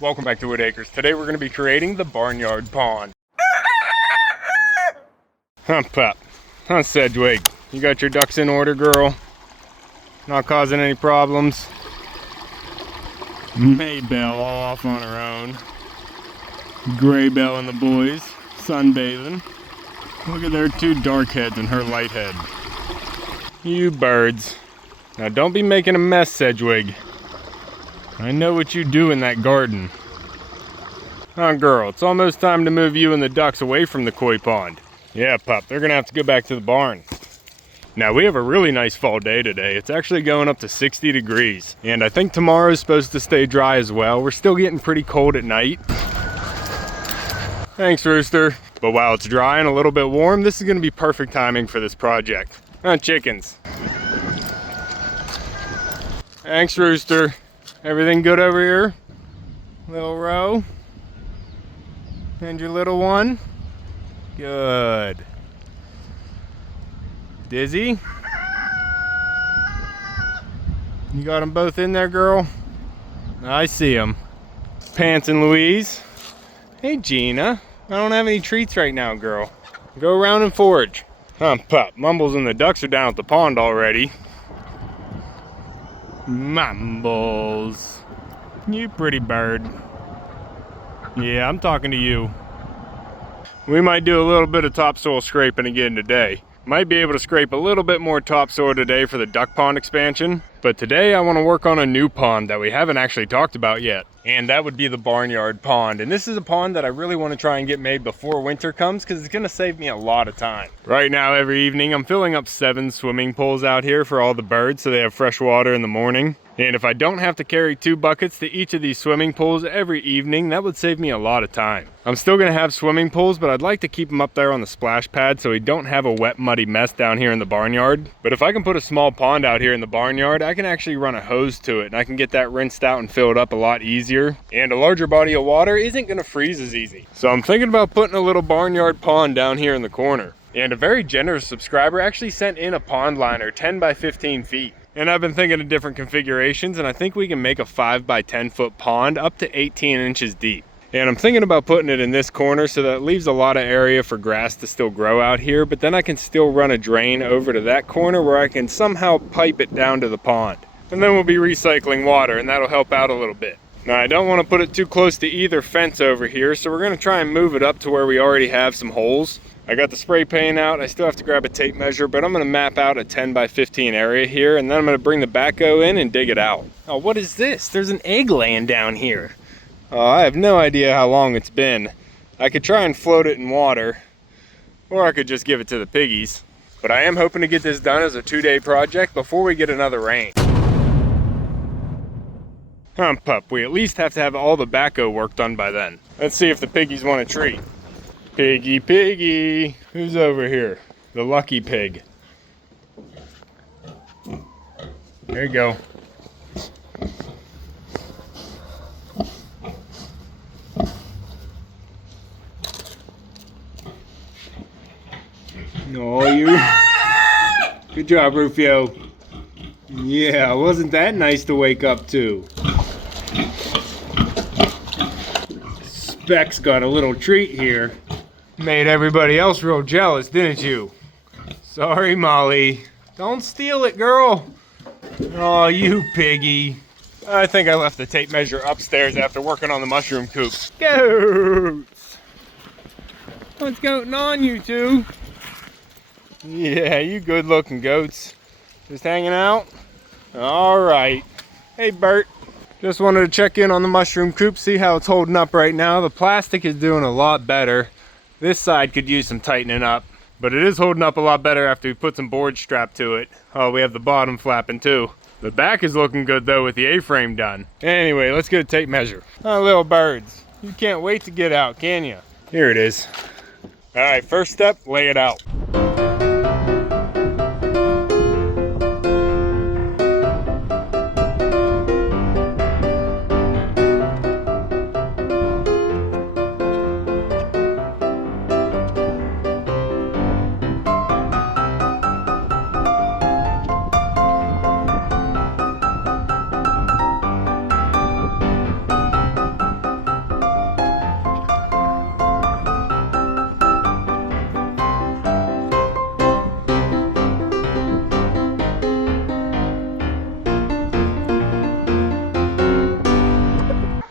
Welcome back to Wood Acres. Today we're going to be creating the barnyard pond. Huh, pup? Huh, Sedgwick? You got your ducks in order, girl? Not causing any problems? Maybelle all off on her own. Graybelle and the boys sunbathing. Look at their two dark heads and her light head. You birds. Now don't be making a mess, Sedgwick. I know what you do in that garden. Huh, girl, it's almost time to move you and the ducks away from the koi pond. Yeah, pup, they're gonna have to go back to the barn. Now, we have a really nice fall day today. It's actually going up to 60 degrees. And I think tomorrow is supposed to stay dry as well. We're still getting pretty cold at night. Thanks, Rooster. But while it's dry and a little bit warm, this is gonna be perfect timing for this project. Huh, chickens. Thanks, Rooster. Everything good over here? Little row? And your little one? Good. Dizzy? You got them both in there, girl? I see them. Pants and Louise. Hey, Gina. I don't have any treats right now, girl. Go around and forage. Huh, pup. Mumbles and the ducks are down at the pond already. Mumbles. You pretty bird. Yeah, I'm talking to you. We might do a little bit of topsoil scraping again today. Might be able to scrape a little bit more topsoil today for the duck pond expansion. But today I want to work on a new pond that we haven't actually talked about yet. And that would be the barnyard pond. And this is a pond that I really want to try and get made before winter comes because it's going to save me a lot of time. Right now, every evening, I'm filling up 7 swimming pools out here for all the birds so they have fresh water in the morning. And if I don't have to carry 2 buckets to each of these swimming pools every evening, that would save me a lot of time. I'm still going to have swimming pools, but I'd like to keep them up there on the splash pad so we don't have a wet, muddy mess down here in the barnyard. But if I can put a small pond out here in the barnyard, I can actually run a hose to it and I can get that rinsed out and filled up a lot easier. And a larger body of water isn't going to freeze as easy. So I'm thinking about putting a little barnyard pond down here in the corner. And a very generous subscriber actually sent in a pond liner 10 by 15 feet. And I've been thinking of different configurations, and I think we can make a 5 by 10 foot pond up to 18 inches deep. And I'm thinking about putting it in this corner so that it leaves a lot of area for grass to still grow out here, but then I can still run a drain over to that corner where I can somehow pipe it down to the pond. And then we'll be recycling water, and that'll help out a little bit. Now, I don't want to put it too close to either fence over here, so we're going to try and move it up to where we already have some holes. I got the spray paint out. I still have to grab a tape measure, but I'm going to map out a 10 by 15 area here, and then I'm going to bring the backhoe in and dig it out. Oh, what is this? There's an egg laying down here. Oh, I have no idea how long it's been. I could try and float it in water, or I could just give it to the piggies. But I am hoping to get this done as a 2-day project before we get another rain. Pup, we at least have to have all the backhoe work done by then. Let's see if the piggies want a treat. Piggy, piggy. Who's over here? The lucky pig. There you go. Oh, you. Good job, Rufio. Yeah, wasn't that nice to wake up to? Specs got a little treat here. Made everybody else real jealous, didn't you? Sorry, Molly. Don't steal it, girl. Oh, you piggy. I think I left the tape measure upstairs after working on the mushroom coop. Goats! What's going on, you two? Yeah, you good looking goats. Just hanging out? All right. Hey, Bert. Just wanted to check in on the mushroom coop, see how it's holding up right now. The plastic is doing a lot better. This side could use some tightening up, but it is holding up a lot better after we put some board strap to it. Oh, we have the bottom flapping too. The back is looking good though with the A-frame done. Anyway, let's get a tape measure. Oh, little birds. You can't wait to get out, can you? Here it is. All right, first step, lay it out.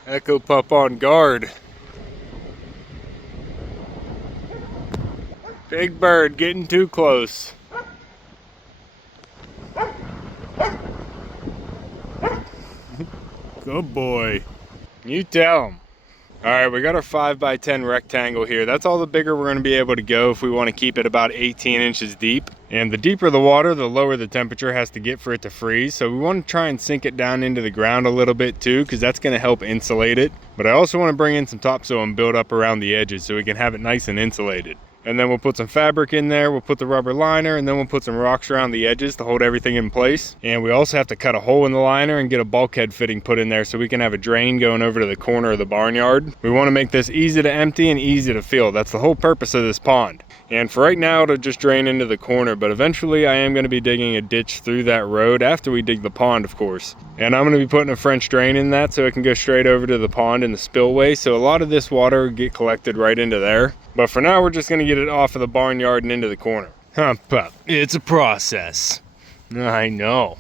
Echo pup on guard. Big bird getting too close. Good boy. You tell him. All right, we got our 5x10 rectangle here. That's all the bigger we're gonna be able to go if we wanna keep it about 18 inches deep. And the deeper the water, the lower the temperature has to get for it to freeze. So we wanna try and sink it down into the ground a little bit too, because that's gonna help insulate it. But I also wanna bring in some topsoil and build up around the edges so we can have it nice and insulated. And then we'll put some fabric in there, we'll put the rubber liner, and then we'll put some rocks around the edges to hold everything in place. And we also have to cut a hole in the liner and get a bulkhead fitting put in there so we can have a drain going over to the corner of the barnyard. We want to make this easy to empty and easy to fill. That's the whole purpose of this pond. And for right now, it'll just drain into the corner, but eventually I am going to be digging a ditch through that road after we dig the pond, of course. And I'm going to be putting a French drain in that so it can go straight over to the pond in the spillway, so a lot of this water will get collected right into there. But for now, we're just going to get it off of the barnyard and into the corner. Huh, pup. It's a process. I know.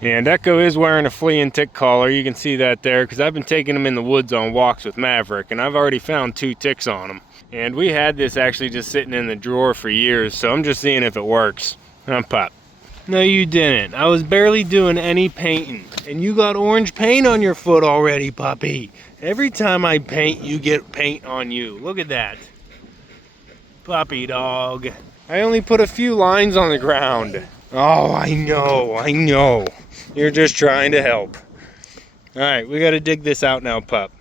And Echo is wearing a flea and tick collar. You can see that there, because I've been taking him in the woods on walks with Maverick, and I've already found 2 ticks on him. And we had this actually just sitting in the drawer for years, so I'm just seeing if it works. Huh, pup. No, you didn't. I was barely doing any painting, and you got orange paint on your foot already, puppy. Every time I paint, you get paint on you. Look at that. Puppy dog. I only put a few lines on the ground. Oh, I know. You're just trying to help. All right, we got to dig this out now, pup.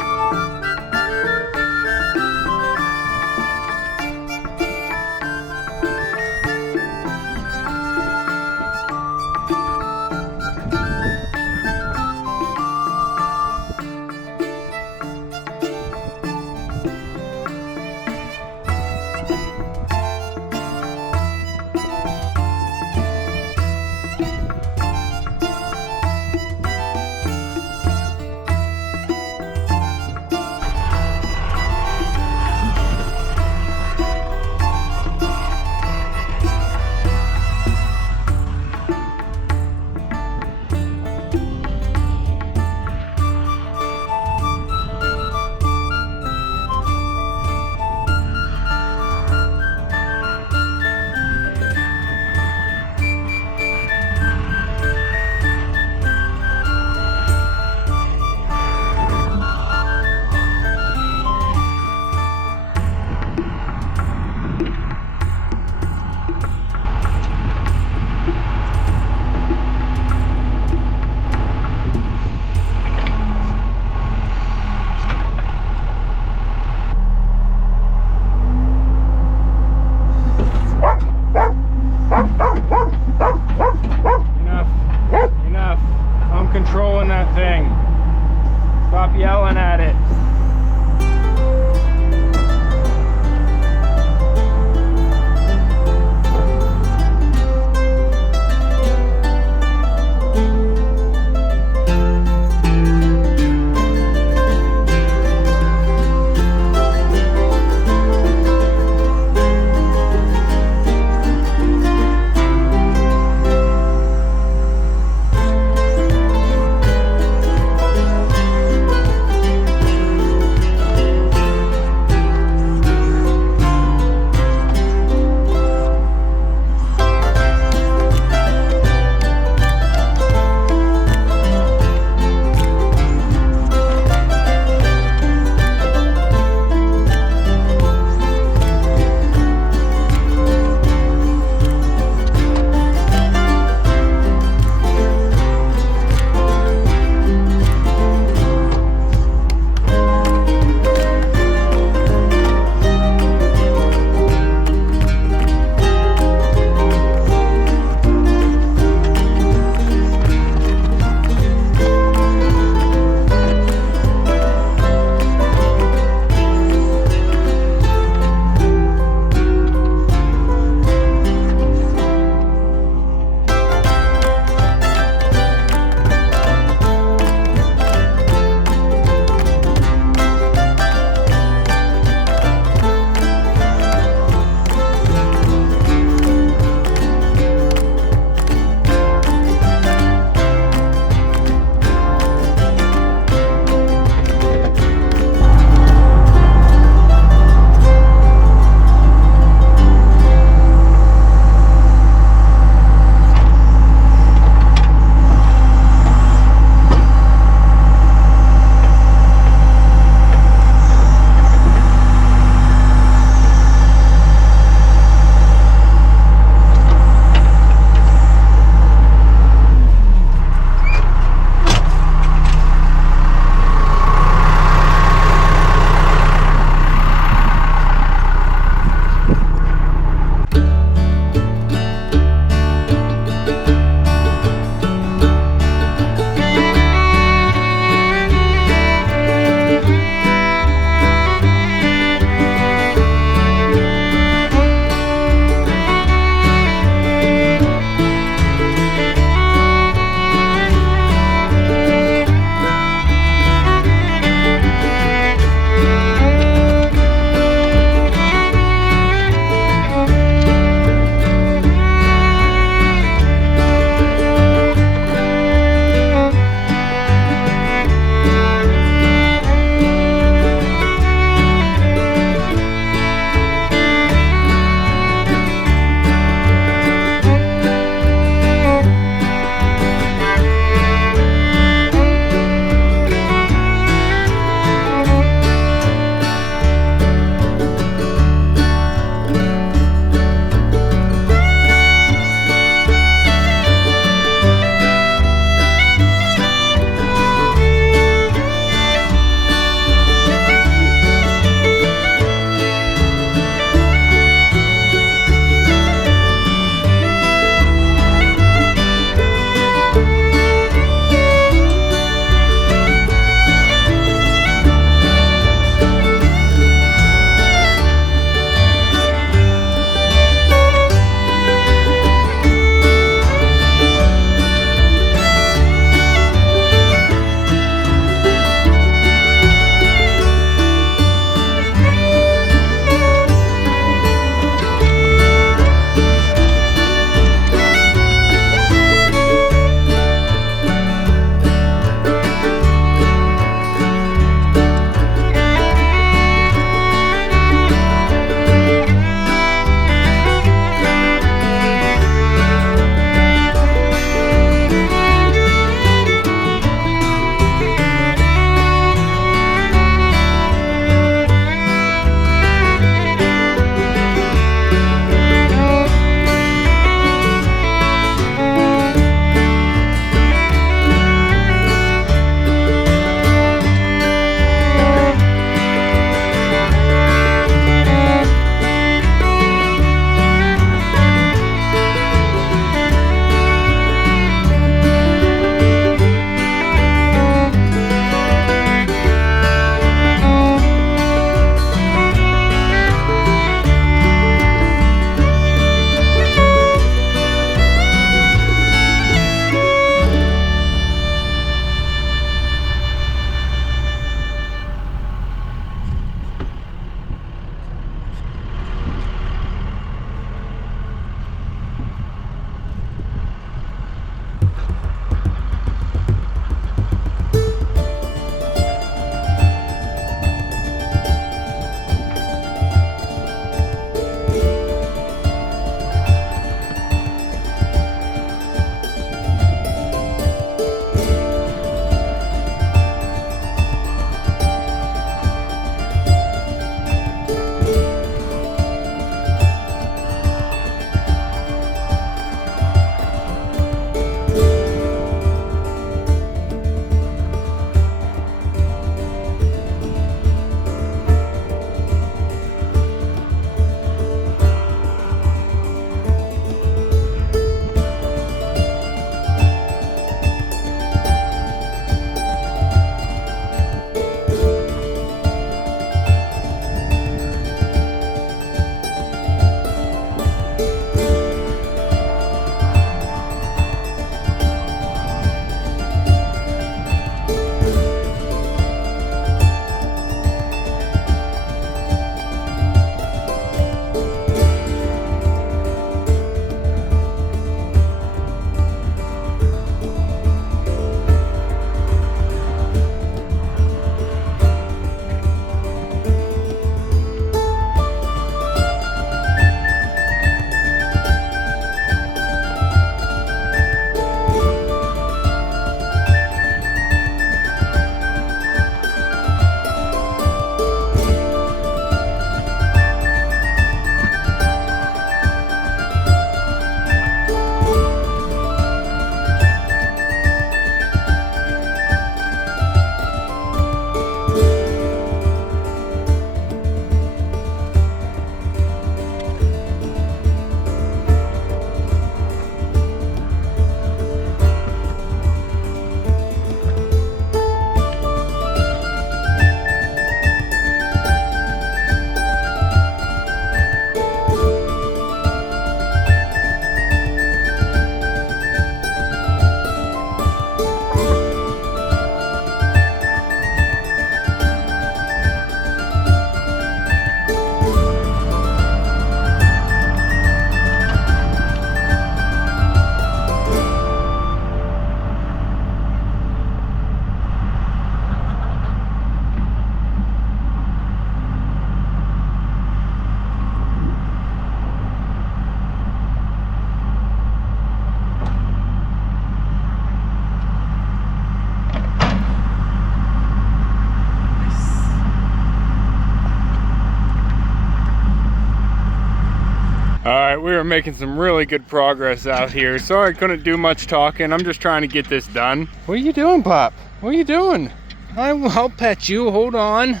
are making some really good progress out here. Sorry I couldn't do much talking. I'm just trying to get this done. What are you doing, Pop? What are you doing? I'll pet you, hold on.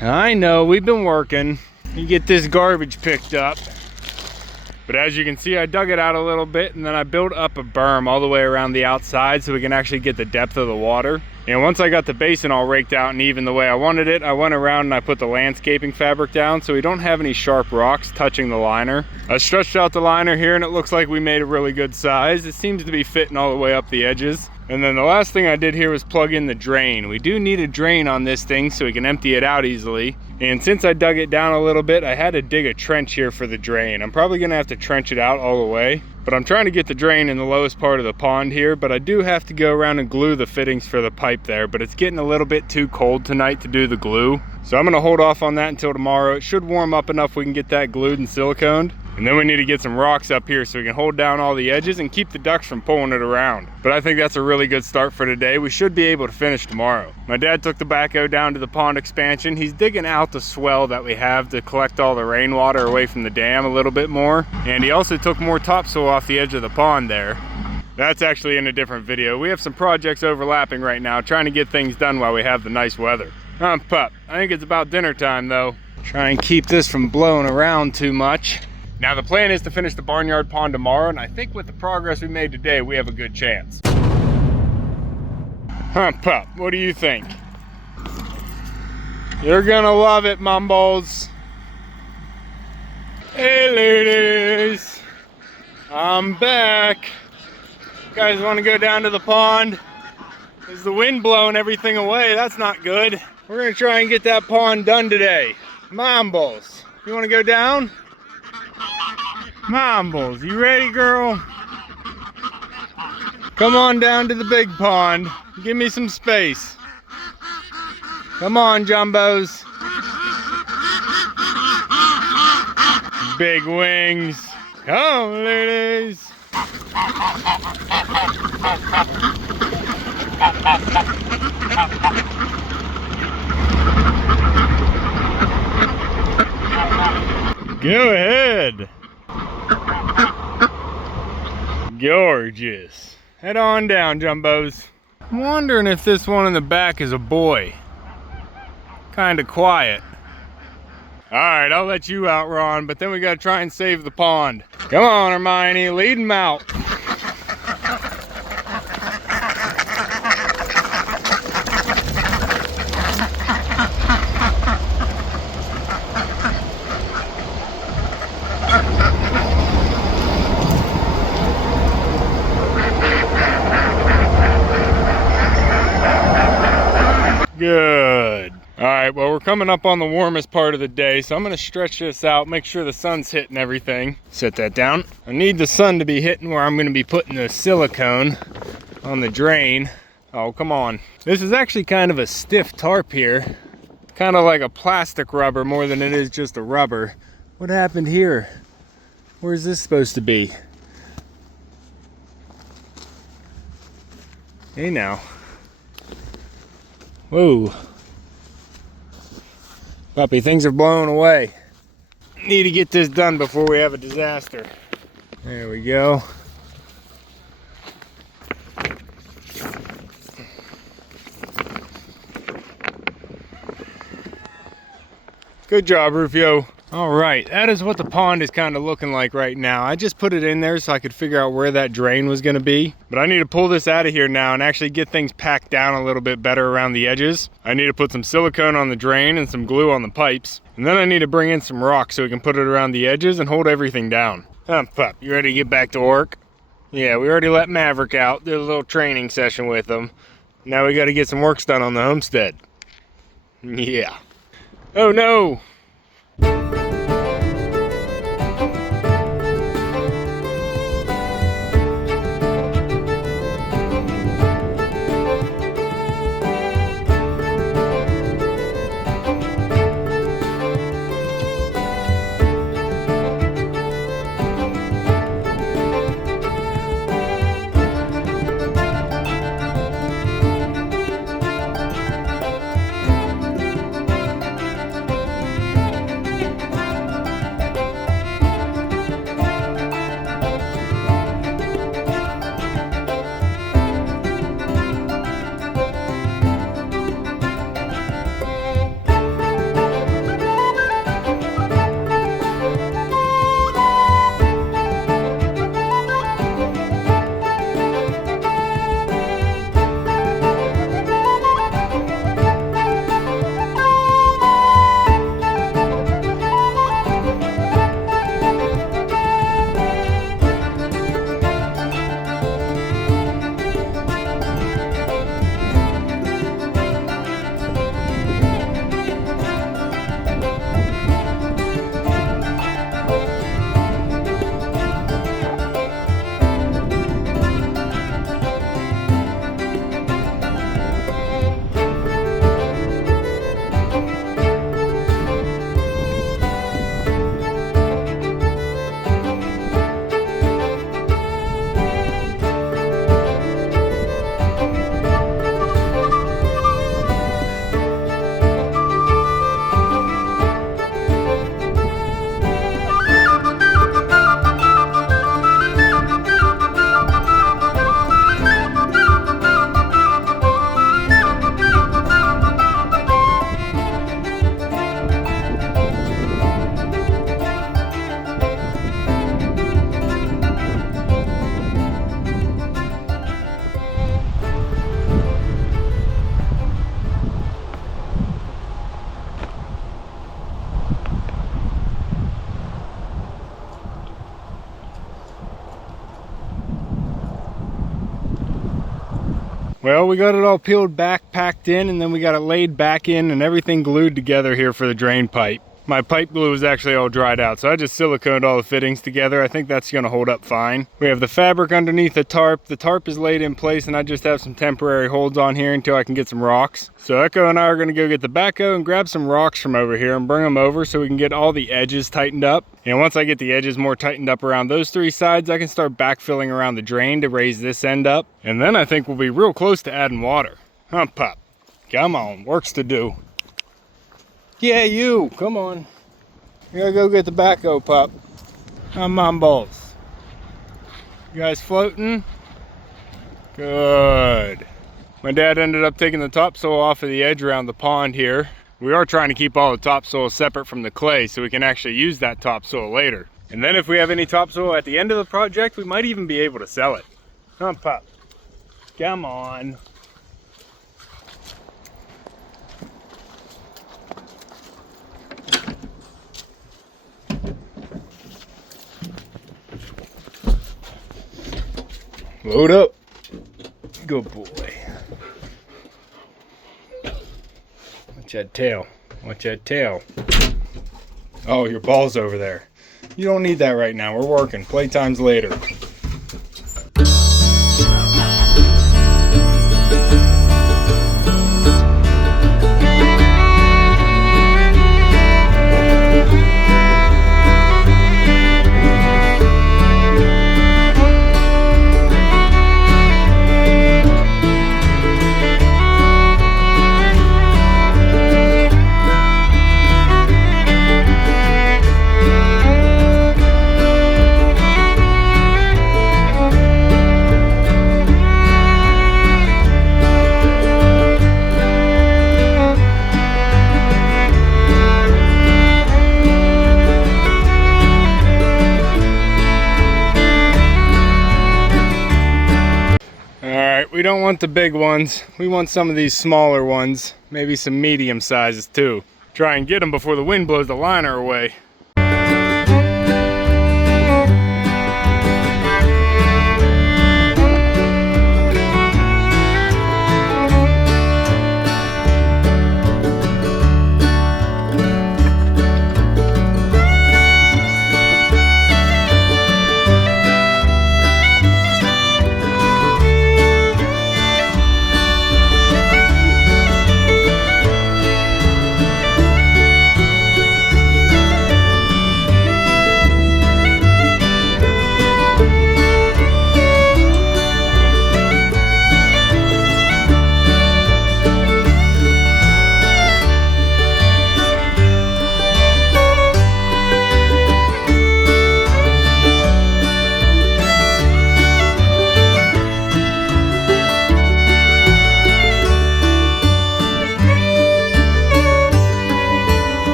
I know, we've been working. You get this garbage picked up. But as you can see, I dug it out a little bit and then I built up a berm all the way around the outside so we can actually get the depth of the water. And once I got the basin all raked out and even the way I wanted it, I went around and I put the landscaping fabric down so we don't have any sharp rocks touching the liner. I stretched out the liner here and it looks like we made a really good size. It seems to be fitting all the way up the edges. And then the last thing I did here was plug in the drain. We do need a drain on this thing so we can empty it out easily. And since I dug it down a little bit, I had to dig a trench here for the drain. I'm probably gonna have to trench it out all the way. But I'm trying to get the drain in the lowest part of the pond here, but I do have to go around and glue the fittings for the pipe there, but it's getting a little bit too cold tonight to do the glue. So I'm gonna hold off on that until tomorrow. It should warm up enough we can get that glued and siliconed. And then we need to get some rocks up here so we can hold down all the edges and keep the ducks from pulling it around. But I think that's a really good start for today. We should be able to finish tomorrow. My dad took the backhoe down to the pond expansion. He's digging out the swell that we have to collect all the rainwater away from the dam a little bit more. And he also took more topsoil off the edge of the pond there. That's actually in a different video. We have some projects overlapping right now, trying to get things done while we have the nice weather. Pup, I think it's about dinner time though. Try and keep this from blowing around too much. Now the plan is to finish the barnyard pond tomorrow, and I think with the progress we made today, we have a good chance. Pup, what do you think? You're gonna love it, Mumbles. Hey ladies, I'm back. You guys wanna go down to the pond? Is the wind blowing everything away? That's not good. We're gonna try and get that pond done today. Mumbles, you wanna go down? Mumbles, you ready, girl? Come on down to the big pond. Give me some space. Come on, Jumbos. Big wings. Come, ladies. Go ahead. Gorgeous. Head on down, Jumbos. I'm wondering if this one in the back is a boy. Kinda quiet. Alright, I'll let you out, Ron, but then we gotta try and save the pond. Come on, Hermione, lead him out. Good. All right, well, we're coming up on the warmest part of the day, so I'm gonna stretch this out, make sure the sun's hitting everything. Set that down. I need the sun to be hitting where I'm gonna be putting the silicone on the drain. Oh, come on. This is actually kind of a stiff tarp here. Kind of like a plastic rubber more than it is just a rubber. What happened here? Where's this supposed to be? Hey now. Whoa. Puppy, things are blowing away. Need to get this done before we have a disaster. There we go. Good job, Rufio. All right, that is what the pond is kind of looking like right now. I just put it in there so I could figure out where that drain was gonna be. But I need to pull this out of here now and actually get things packed down a little bit better around the edges. I need to put some silicone on the drain and some glue on the pipes. And then I need to bring in some rock so we can put it around the edges and hold everything down. Pup, you ready to get back to work? Yeah, we already let Maverick out, did a little training session with him. Now we gotta get some work done on the homestead. Yeah. Oh no! Well, we got it all peeled back, packed in, and then we got it laid back in and everything glued together here for the drain pipe. My pipe glue is actually all dried out, so I just siliconed all the fittings together. I think that's gonna hold up fine. We have the fabric underneath the tarp. The tarp is laid in place, and I just have some temporary holds on here until I can get some rocks. So Echo and I are gonna go get the backhoe and grab some rocks from over here and bring them over so we can get all the edges tightened up. And once I get the edges more tightened up around those three sides, I can start backfilling around the drain to raise this end up. And then I think we'll be real close to adding water. Huh, Pup? Come on, works to do. Yeah, you, come on. You gotta go get the backhoe, Pup. Come on, balls. You guys floating? Good. My dad ended up taking the topsoil off of the edge around the pond here. We are trying to keep all the topsoil separate from the clay so we can actually use that topsoil later. And then if we have any topsoil at the end of the project, we might even be able to sell it. Come on, Pup. Come on. Load up. Good boy. Watch that tail. Watch that tail. Oh, your ball's over there. You don't need that right now. We're working. Playtime's later. We don't want the big ones. We want some of these smaller ones, maybe some medium sizes too. Try and get them before the wind blows the liner away.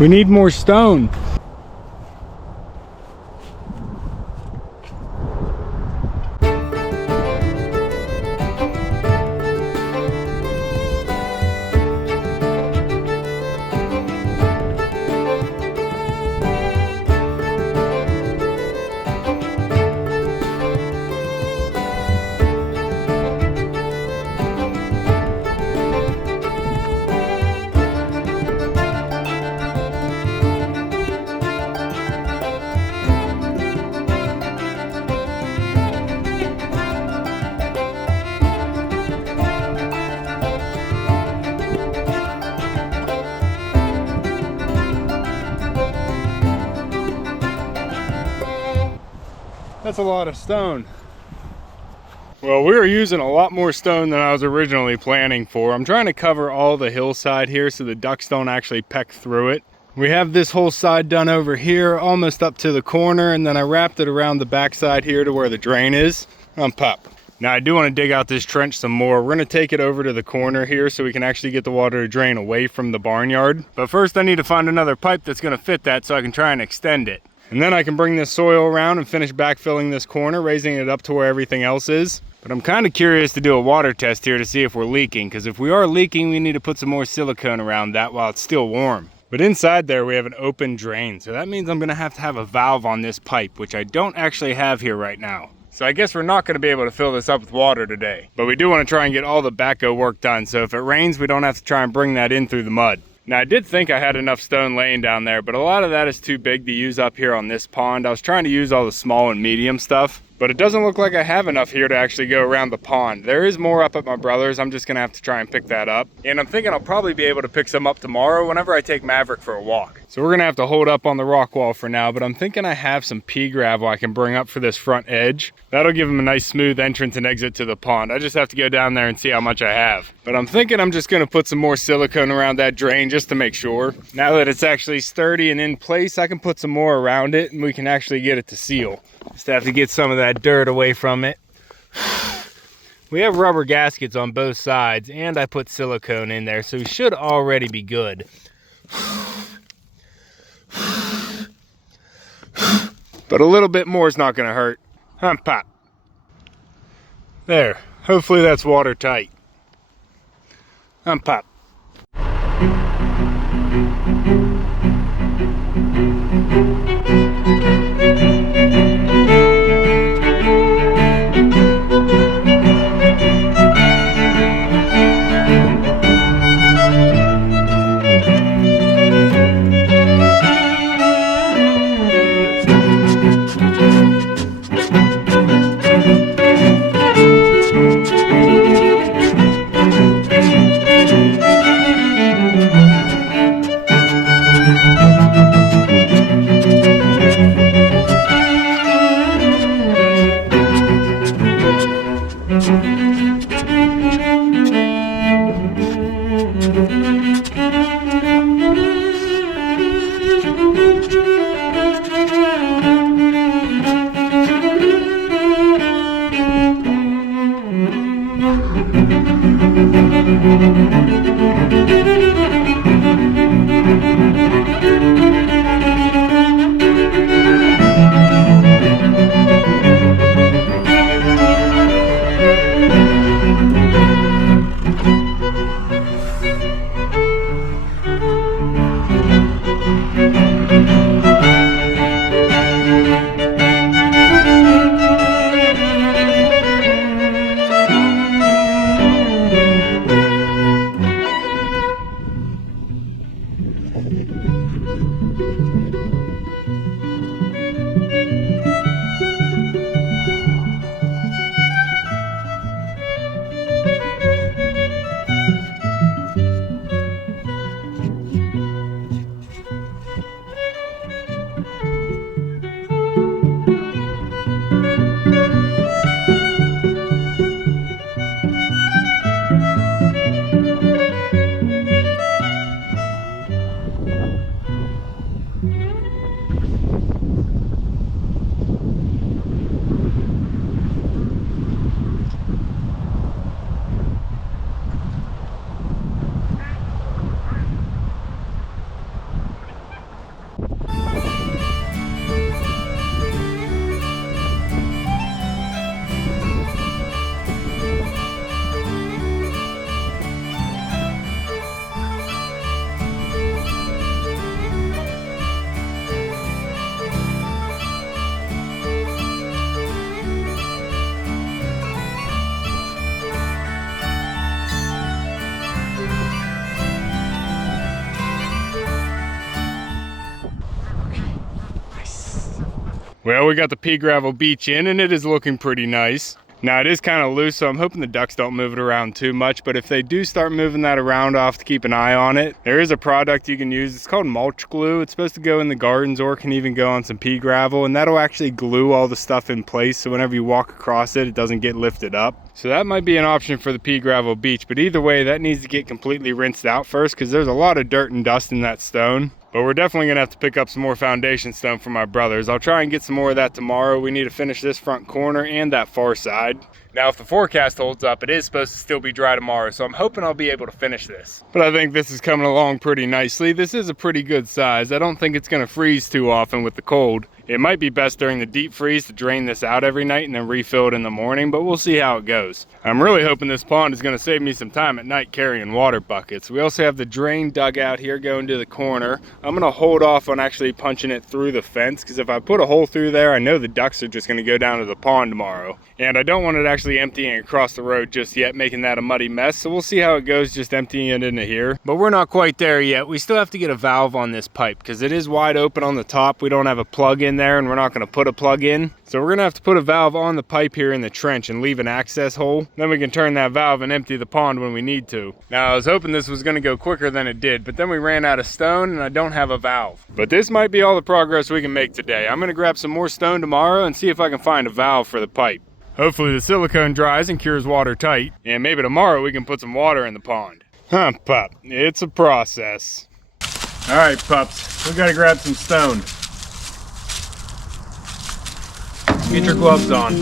We need more stone. That's a lot of stone. Well, we were using a lot more stone than I was originally planning for. I'm trying to cover all the hillside here so the ducks don't actually peck through it. We have this whole side done over here, almost up to the corner, and then I wrapped it around the backside here to where the drain is. I'm pop. Now I do want to dig out this trench some more. We're going to take it over to the corner here so we can actually get the water to drain away from the barnyard. But first I need to find another pipe that's going to fit that so I can try and extend it. And then I can bring this soil around and finish backfilling this corner, raising it up to where everything else is. But I'm kind of curious to do a water test here to see if we're leaking, because if we are leaking, we need to put some more silicone around that while it's still warm. But inside there we have an open drain, so that means I'm going to have a valve on this pipe, which I don't actually have here right now. So I guess we're not going to be able to fill this up with water today. But we do want to try and get all the backhoe work done, so if it rains we don't have to try and bring that in through the mud. Now I did think I had enough stone laying down there, but a lot of that is too big to use up here on this pond. I was trying to use all the small and medium stuff, but it doesn't look like I have enough here to actually go around the pond. There is more up at my brother's. I'm just gonna have to try and pick that up. And I'm thinking I'll probably be able to pick some up tomorrow whenever I take Maverick for a walk. So we're gonna have to hold up on the rock wall for now, but I'm thinking I have some pea gravel I can bring up for this front edge. That'll give him a nice smooth entrance and exit to the pond. I just have to go down there and see how much I have. But I'm thinking I'm just gonna put some more silicone around that drain just to make sure. Now that it's actually sturdy and in place, I can put some more around it and we can actually get it to seal. Just have to get some of that dirt away from it. We have rubber gaskets on both sides and I put silicone in there, so we should already be good. But a little bit more is not gonna hurt. Pop. There, hopefully that's watertight. Pop. Well, we got the pea gravel beach in and it is looking pretty nice. Now it is kind of loose, so I'm hoping the ducks don't move it around too much, but if they do start moving that around, I'll have to keep an eye on it. There is a product you can use, it's called mulch glue. It's supposed to go in the gardens or can even go on some pea gravel, and that'll actually glue all the stuff in place, so whenever you walk across it, it doesn't get lifted up. So that might be an option for the pea gravel beach, but either way, that needs to get completely rinsed out first because there's a lot of dirt and dust in that stone. But we're definitely gonna have to pick up some more foundation stone from my brothers. I'll try and get some more of that tomorrow. We need to finish this front corner and that far side. Now, if the forecast holds up, it is supposed to still be dry tomorrow, so I'm hoping I'll be able to finish this. But I think this is coming along pretty nicely. This is a pretty good size. I don't think it's gonna freeze too often with the cold. It might be best during the deep freeze to drain this out every night and then refill it in the morning, but we'll see how it goes. I'm really hoping this pond is gonna save me some time at night carrying water buckets. We also have the drain dugout here going to the corner. I'm gonna hold off on actually punching it through the fence, because if I put a hole through there, I know the ducks are just gonna go down to the pond tomorrow. And I don't want it actually emptying across the road just yet, making that a muddy mess, so we'll see how it goes just emptying it into here. But we're not quite there yet. We still have to get a valve on this pipe, because it is wide open on the top. We don't have a plug in there, and we're not gonna put a plug in. So we're gonna have to put a valve on the pipe here in the trench and leave an access hole. Then we can turn that valve and empty the pond when we need to. Now, I was hoping this was gonna go quicker than it did, but then we ran out of stone and I don't have a valve. But this might be all the progress we can make today. I'm gonna grab some more stone tomorrow and see if I can find a valve for the pipe. Hopefully the silicone dries and cures water tight, and maybe tomorrow we can put some water in the pond. Huh, pup, it's a process. All right, pups, we gotta grab some stone. Get your gloves on.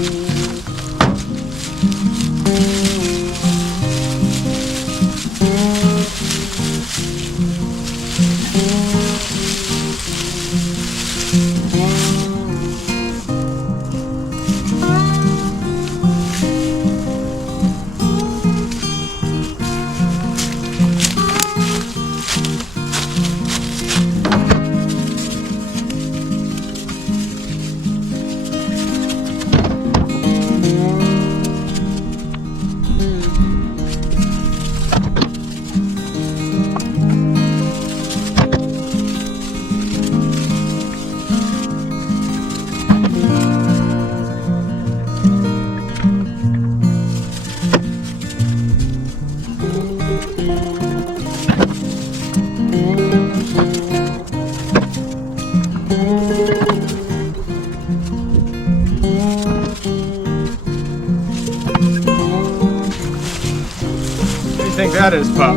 I think that is, pup.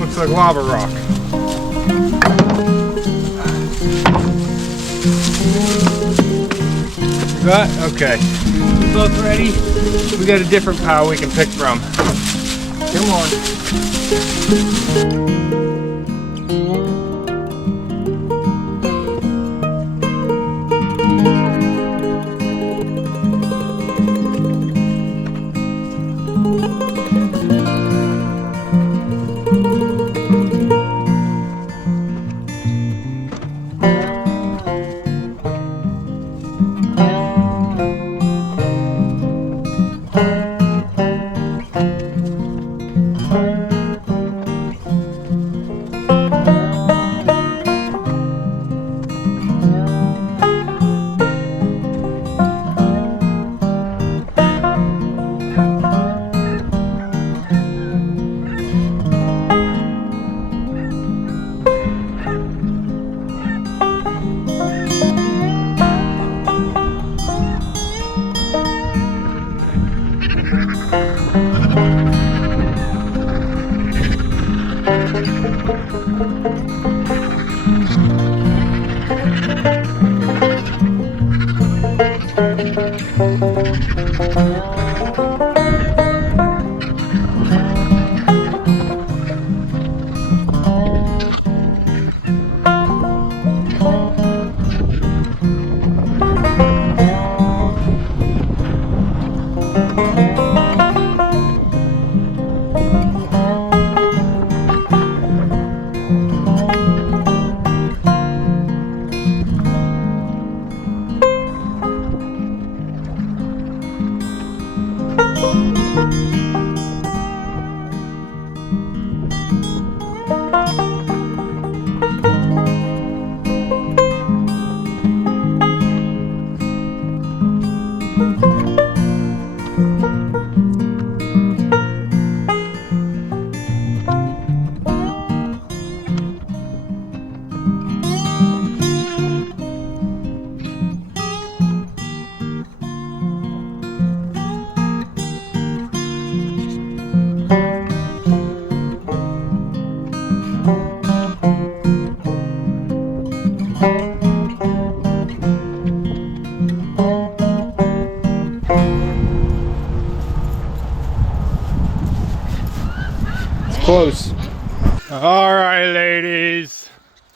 Looks like lava rock. Got? Okay. We both ready? We got a different pile we can pick from. Come on.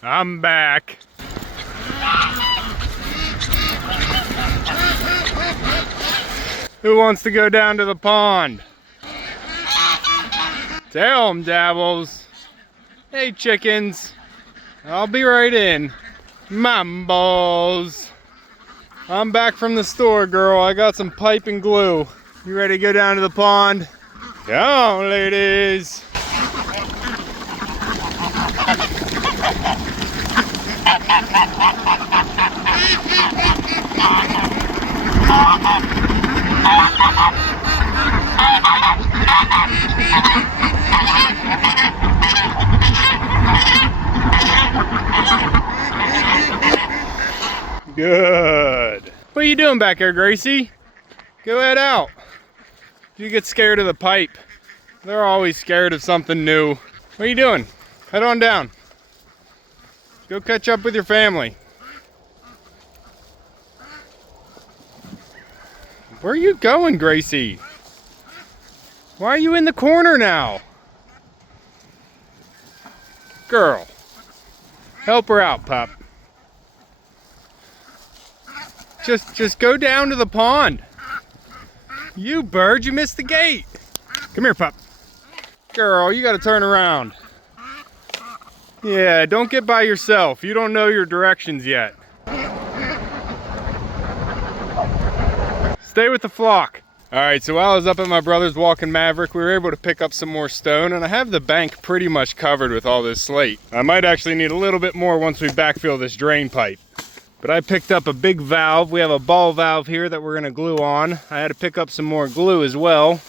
I'm back. Who wants to go down to the pond? Tell 'em, Dabbles. Hey, chickens. I'll be right in. Mambos. I'm back from the store, girl. I got some pipe and glue. You ready to go down to the pond? Come on, ladies. Good. What are you doing back there, Gracie? Go head out. You get scared of the pipe. They're always scared of something new. What are you doing? Head on down. Go catch up with your family. Where are you going, Gracie? Why are you in the corner now? Girl, help her out, pup. Just go down to the pond. You bird, you missed the gate. Come here, pup. Girl, you gotta turn around. Yeah, don't get by yourself. You don't know your directions yet. Stay with the flock. All right, so while I was up at my brother's walking Maverick, we were able to pick up some more stone, and I have the bank pretty much covered with all this slate. I might actually need a little bit more once we backfill this drain pipe. But I picked up a big valve. We have a ball valve here that we're gonna glue on. I had to pick up some more glue as well.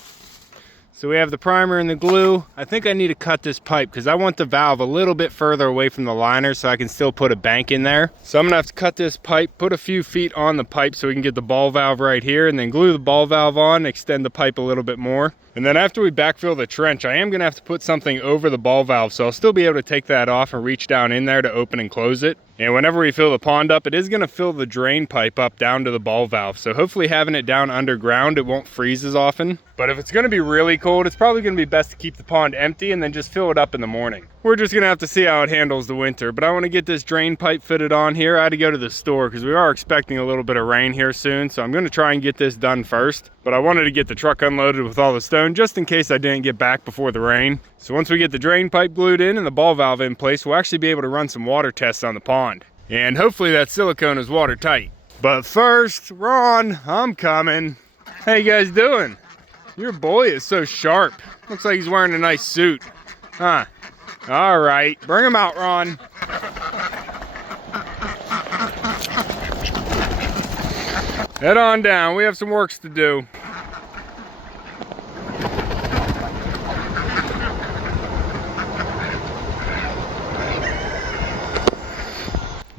So we have the primer and the glue. I think I need to cut this pipe because I want the valve a little bit further away from the liner so I can still put a bank in there. So I'm gonna have to cut this pipe, put a few feet on the pipe so we can get the ball valve right here, and then glue the ball valve on, extend the pipe a little bit more. And then after we backfill the trench, I am gonna have to put something over the ball valve, so I'll still be able to take that off and reach down in there to open and close it. And whenever we fill the pond up, it is gonna fill the drain pipe up down to the ball valve. So hopefully having it down underground, it won't freeze as often. But if it's gonna be really cold, it's probably gonna be best to keep the pond empty and then just fill it up in the morning. We're just gonna have to see how it handles the winter. But I wanna get this drain pipe fitted on here. I had to go to the store because we are expecting a little bit of rain here soon. So I'm gonna try and get this done first. But I wanted to get the truck unloaded with all the stone just in case I didn't get back before the rain. So once we get the drain pipe glued in and the ball valve in place, we'll actually be able to run some water tests on the pond. And hopefully that silicone is watertight. But first, Ron, I'm coming. How you guys doing? Your boy is so sharp. Looks like he's wearing a nice suit. Huh. All right, bring him out, Ron. Head on down, we have some works to do.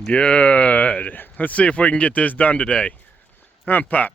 Good. Let's see if we can get this done today. Pop.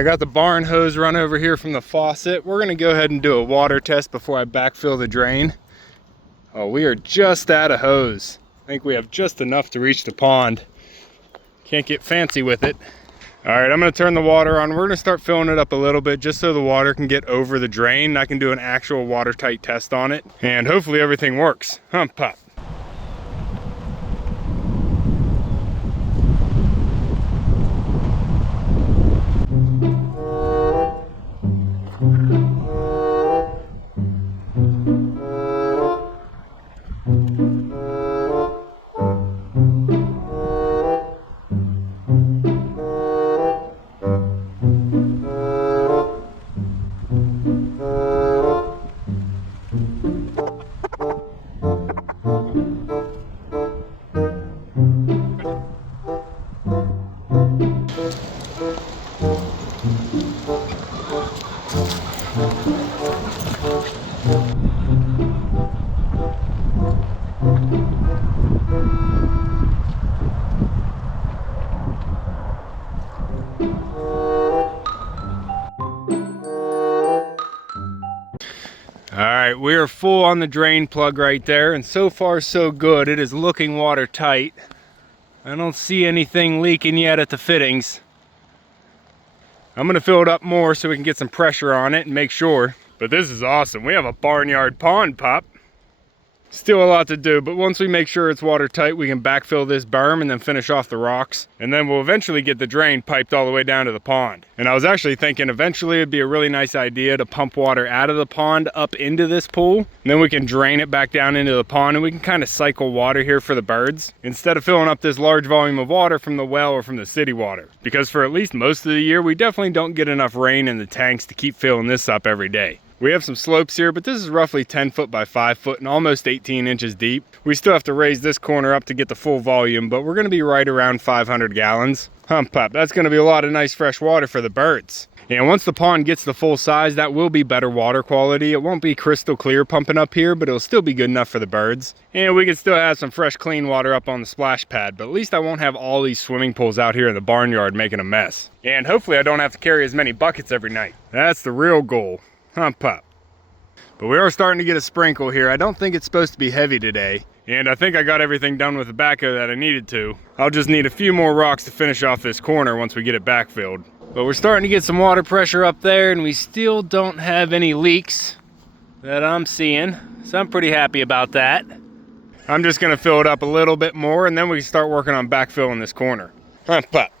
I got the barn hose run over here from the faucet. We're gonna go ahead and do a water test before I backfill the drain. Oh, we are just out of hose. I think we have just enough to reach the pond. Can't get fancy with it. All right, I'm gonna turn the water on. We're gonna start filling it up a little bit just so the water can get over the drain. I can do an actual watertight test on it, and hopefully everything works. Hump pop. Alright, we are full on the drain plug right there, and so far so good. It is looking watertight. I don't see anything leaking yet at the fittings. I'm going to fill it up more so we can get some pressure on it and make sure. But this is awesome. We have a barnyard pond pop. Still a lot to do, but once we make sure it's watertight, we can backfill this berm and then finish off the rocks. And then we'll eventually get the drain piped all the way down to the pond. And I was actually thinking eventually it'd be a really nice idea to pump water out of the pond up into this pool. And then we can drain it back down into the pond, and we can kind of cycle water here for the birds instead of filling up this large volume of water from the well or from the city water. Because for at least most of the year, we definitely don't get enough rain in the tanks to keep filling this up every day. We have some slopes here, but this is roughly 10 foot by 5 foot and almost 18 inches deep. We still have to raise this corner up to get the full volume, but we're gonna be right around 500 gallons. Hump pop, that's gonna be a lot of nice fresh water for the birds. And once the pond gets the full size, that will be better water quality. It won't be crystal clear pumping up here, but it'll still be good enough for the birds. And we can still have some fresh, clean water up on the splash pad, but at least I won't have all these swimming pools out here in the barnyard making a mess. And hopefully I don't have to carry as many buckets every night. That's the real goal. Hump pop. But we are starting to get a sprinkle here. I don't think it's supposed to be heavy today. And I think I got everything done with the backhoe that I needed to. I'll just need a few more rocks to finish off this corner once we get it backfilled. But we're starting to get some water pressure up there, and we still don't have any leaks that I'm seeing. So I'm pretty happy about that. I'm just gonna fill it up a little bit more, and then we can start working on backfilling this corner. Hump pop.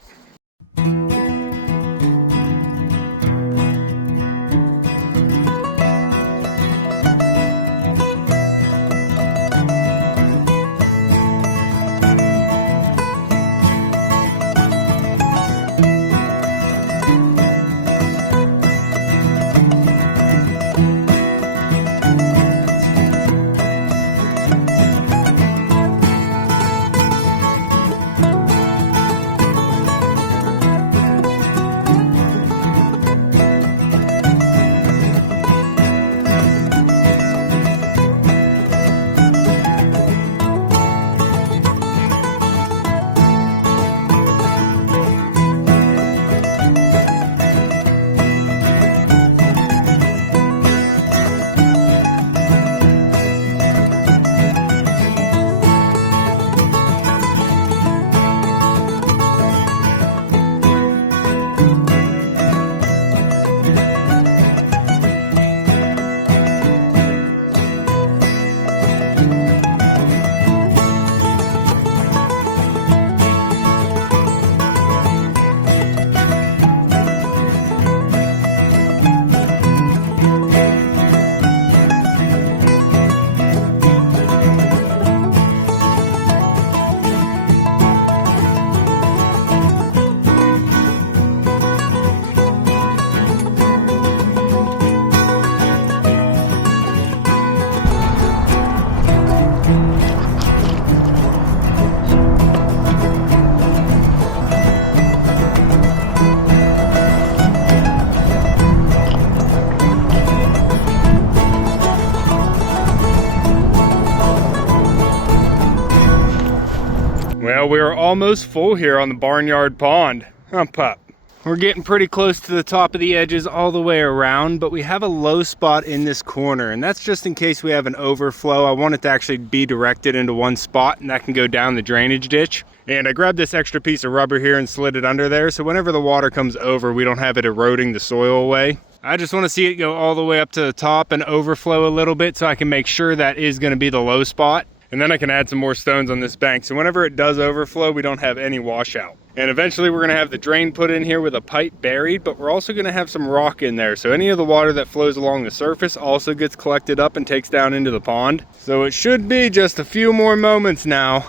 Well, we are almost full here on the barnyard pond. Hump pop. We're getting pretty close to the top of the edges all the way around, but we have a low spot in this corner, and that's just in case we have an overflow. I want it to actually be directed into one spot, and that can go down the drainage ditch. And I grabbed this extra piece of rubber here and slid it under there, so whenever the water comes over, we don't have it eroding the soil away. I just want to see it go all the way up to the top and overflow a little bit so I can make sure that is going to be the low spot. And then I can add some more stones on this bank, so whenever it does overflow, we don't have any washout. And eventually we're gonna have the drain put in here with a pipe buried, but we're also gonna have some rock in there. So any of the water that flows along the surface also gets collected up and takes down into the pond. So it should be just a few more moments now.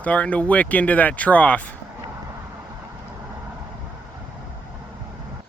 Starting to wick into that trough.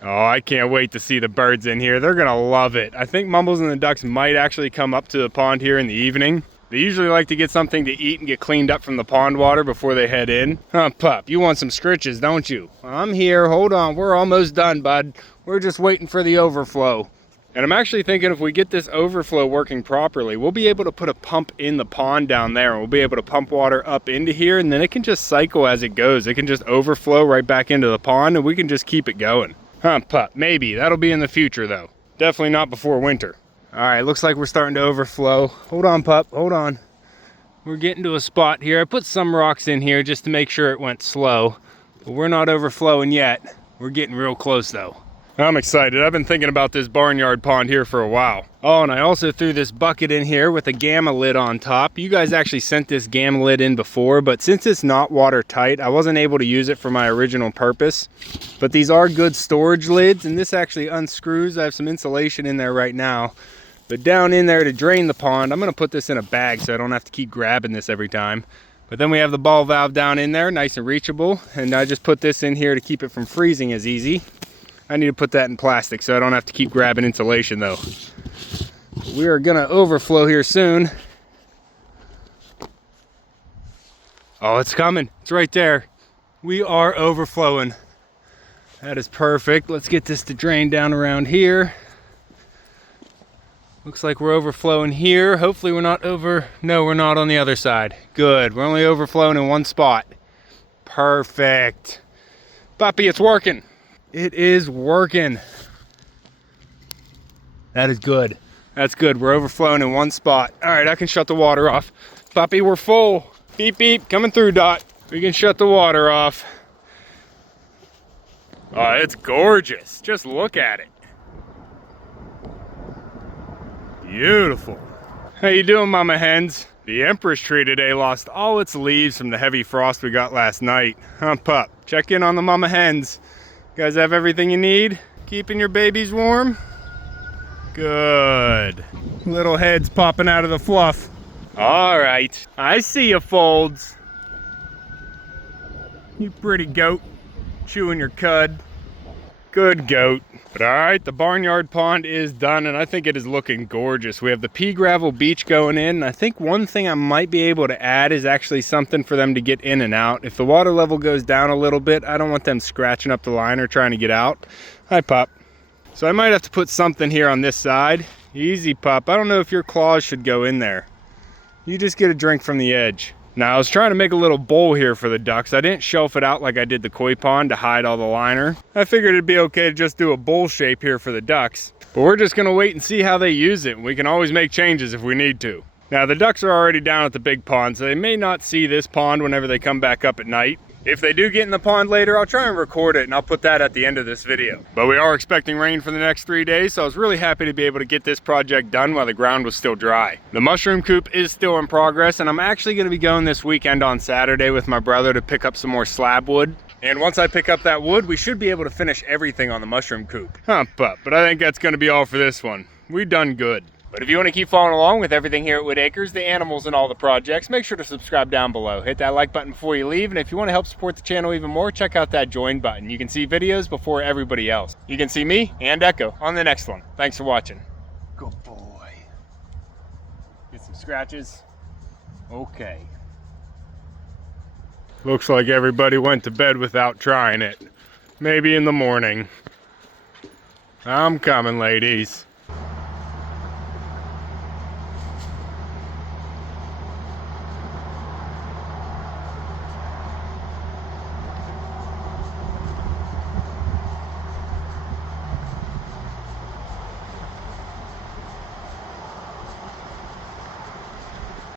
Oh, I can't wait to see the birds in here. They're gonna love it. I think Mumbles and the ducks might actually come up to the pond here in the evening. They usually like to get something to eat and get cleaned up from the pond water before they head in. Huh, pup, you want some scritches, don't you? I'm here, hold on, we're almost done, bud. We're just waiting for the overflow. And I'm actually thinking if we get this overflow working properly, we'll be able to put a pump in the pond down there, and we'll be able to pump water up into here, and then it can just cycle as it goes. It can just overflow right back into the pond, and we can just keep it going. Huh, pup, maybe. That'll be in the future, though. Definitely not before winter. All right, looks like we're starting to overflow. Hold on, pup, hold on. We're getting to a spot here. I put some rocks in here just to make sure it went slow, but we're not overflowing yet. We're getting real close though. I'm excited. I've been thinking about this barnyard pond here for a while. Oh, and I also threw this bucket in here with a gamma lid on top. You guys actually sent this gamma lid in before, but since it's not watertight, I wasn't able to use it for my original purpose. But these are good storage lids, and this actually unscrews. I have some insulation in there right now. But down in there to drain the pond, I'm gonna put this in a bag so I don't have to keep grabbing this every time. But then we have the ball valve down in there, nice and reachable. And I just put this in here to keep it from freezing as easy. I need to put that in plastic so I don't have to keep grabbing insulation though. We are gonna overflow here soon. Oh, it's coming, it's right there. We are overflowing. That is perfect. Let's get this to drain down around here. Looks like we're overflowing here. Hopefully we're not no, we're not on the other side. Good, we're only overflowing in one spot. Perfect. Puppy, it's working. It is working. That is good. That's good, we're overflowing in one spot. All right, I can shut the water off. Puppy, we're full. Beep, beep, coming through, Dot. We can shut the water off. Oh, it's gorgeous. Just look at it. Beautiful. How you doing, mama hens? The Empress tree today lost all its leaves from the heavy frost we got last night. Huh, pup? Check in on the mama hens. You guys have everything you need? Keeping your babies warm? Good. Little heads popping out of the fluff. All right, I see you, Folds. You pretty goat, chewing your cud. Good goat. But all right, the barnyard pond is done, and I think it is looking gorgeous. We have the pea gravel beach going in, and I think one thing I might be able to add is actually something for them to get in and out. If the water level goes down a little bit, I don't want them scratching up the liner trying to get out. Hi, pup. So I might have to put something here on this side. Easy, pup. I don't know if your claws should go in there. You just get a drink from the edge. Now, I was trying to make a little bowl here for the ducks. I didn't shelf it out like I did the koi pond to hide all the liner. I figured it'd be okay to just do a bowl shape here for the ducks. But we're just gonna wait and see how they use it. We can always make changes if we need to. Now, the ducks are already down at the big pond, so they may not see this pond whenever they come back up at night. If they do get in the pond later, I'll try and record it, and I'll put that at the end of this video. But we are expecting rain for the next 3 days, so I was really happy to be able to get this project done while the ground was still dry. The mushroom coop is still in progress, and I'm actually gonna be going this weekend on Saturday with my brother to pick up some more slab wood. And once I pick up that wood, we should be able to finish everything on the mushroom coop. Huh, but I think that's gonna be all for this one. We've done good. But if you want to keep following along with everything here at Whitt Acres, the animals and all the projects, make sure to subscribe down below. Hit that like button before you leave, and if you want to help support the channel even more, check out that join button. You can see videos before everybody else. You can see me and Echo on the next one. Thanks for watching. Good boy. Get some scratches. Okay. Looks like everybody went to bed without trying it. Maybe in the morning. I'm coming, ladies.